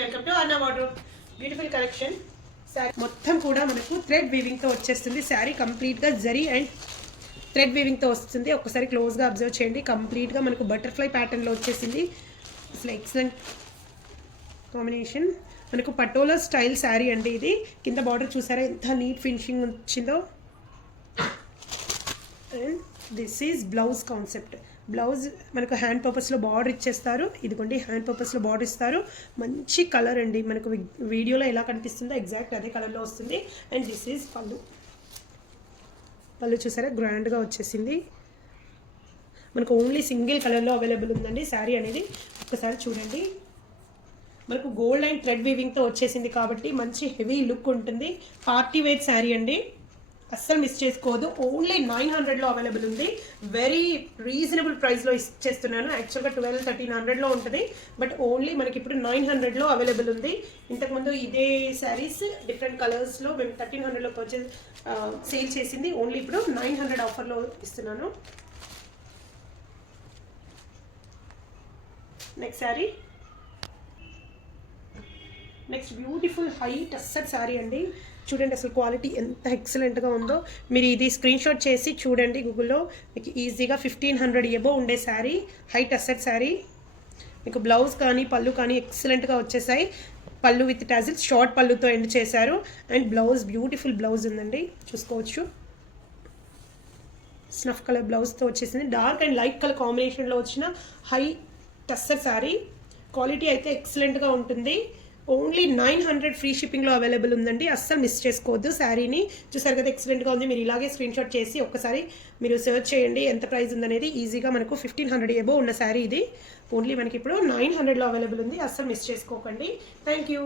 Welcome to అన్న wardrobe beautiful collection. Sari మొత్తం కూడా మనకు థ్రెడ్ వీవింగ్తో వచ్చేస్తుంది. శారీ కంప్లీట్గా జరీ అండ్ థ్రెడ్ వీవింగ్తో వస్తుంది. ఒక్కసారి క్లోజ్గా అబ్జర్వ్ చేయండి. కంప్లీట్గా మనకు బటర్ఫ్లై ప్యాటర్న్లో వచ్చేసింది. అసలు ఎక్సలెంట్ కాంబినేషన్. మనకు పటోలా స్టైల్ శారీ అండి ఇది. కింద బార్డర్ చూసారా ఎంత నీట్ ఫినిషింగ్ వచ్చిందో. And this is blouse concept. Blouse మనకు హ్యాండ్ పర్పస్లో బార్డర్ ఇచ్చేస్తారు. ఇదిగోండి హ్యాండ్ పర్పస్లో బార్డర్ ఇస్తారు. మంచి కలర్ అండి. మనకు వీడియోలో ఎలా కనిపిస్తుందో ఎగ్జాక్ట్ అదే కలర్లో వస్తుంది. అండ్ దిస్ ఈజ్ పళ్ళు. పళ్ళు చూసారా గ్రాండ్గా వచ్చేసింది. మనకు ఓన్లీ సింగిల్ కలర్లో అవైలబుల్ ఉందండి శారీ అనేది. ఒక్కసారి చూడండి. మనకు గోల్డ్ అండ్ థ్రెడ్ వీవింగ్తో వచ్చేసింది కాబట్టి మంచి హెవీ లుక్ ఉంటుంది. పార్టీ వేర్ శారీ అండి, అస్సలు మిస్ చేసుకోవద్దు. ఓన్లీ 900లో అవైలబుల్ ఉంది. వెరీ రీజనబుల్ ప్రైస్లో ఇచ్చేస్తున్నాను. యాక్చువల్గా 1200-1300లో ఉంటుంది, బట్ ఓన్లీ మనకి ఇప్పుడు 900లో అవైలబుల్ ఉంది. ఇంతకుముందు ఇదే శారీస్ డిఫరెంట్ కలర్స్లో మేము 1300లో సేల్ చేసింది. ఓన్లీ ఇప్పుడు 900 ఆఫర్లో ఇస్తున్నాను. Next sari, next beautiful high tussar sari అండి. చూడండి అసలు క్వాలిటీ ఎంత ఎక్సలెంట్గా ఉందో. మీరు ఇది స్క్రీన్ షాట్ చేసి చూడండి గూగుల్లో. మీకు ఈజీగా 1500 ఎబో ఉండే శారీ, హై టస్సర్ శారీ. మీకు బ్లౌజ్ కానీ పళ్ళు కానీ ఎక్సలెంట్గా వచ్చేసాయి. పళ్ళు విత్ టాజిల్స్, షార్ట్ పళ్ళుతో ఎండ్ చేశారు. అండ్ బ్లౌజ్ బ్యూటిఫుల్ బ్లౌజ్ ఉందండి, చూసుకోవచ్చు. స్నఫ్ కలర్ బ్లౌజ్తో వచ్చేసింది. డార్క్ అండ్ లైట్ కలర్ కాంబినేషన్లో వచ్చిన హై టస్సర్ శారీ. క్వాలిటీ అయితే ఎక్సలెంట్గా ఉంటుంది. ఓన్లీ 900 ఫ్రీ షిప్పింగ్లో అవైలబుల్ ఉందండి. అస్సలు మిస్ చేసుకోవద్దు శారీని. చూసారు కదా ఎక్సలెంట్గా ఉంది. మీరు ఇలాగే స్క్రీన్ షాట్ చేసి ఒక్కసారి మీరు సెర్చ్ చేయండి ఎంత ప్రైస్ ఉందనేది. ఈజీగా మనకు 1500 ఎబో ఉన్న శారీ ఇది. ఓన్లీ మనకి ఇప్పుడు 900లో అవైలబుల్ ఉంది. అస్సలు మిస్ చేసుకోకండి. Thank you.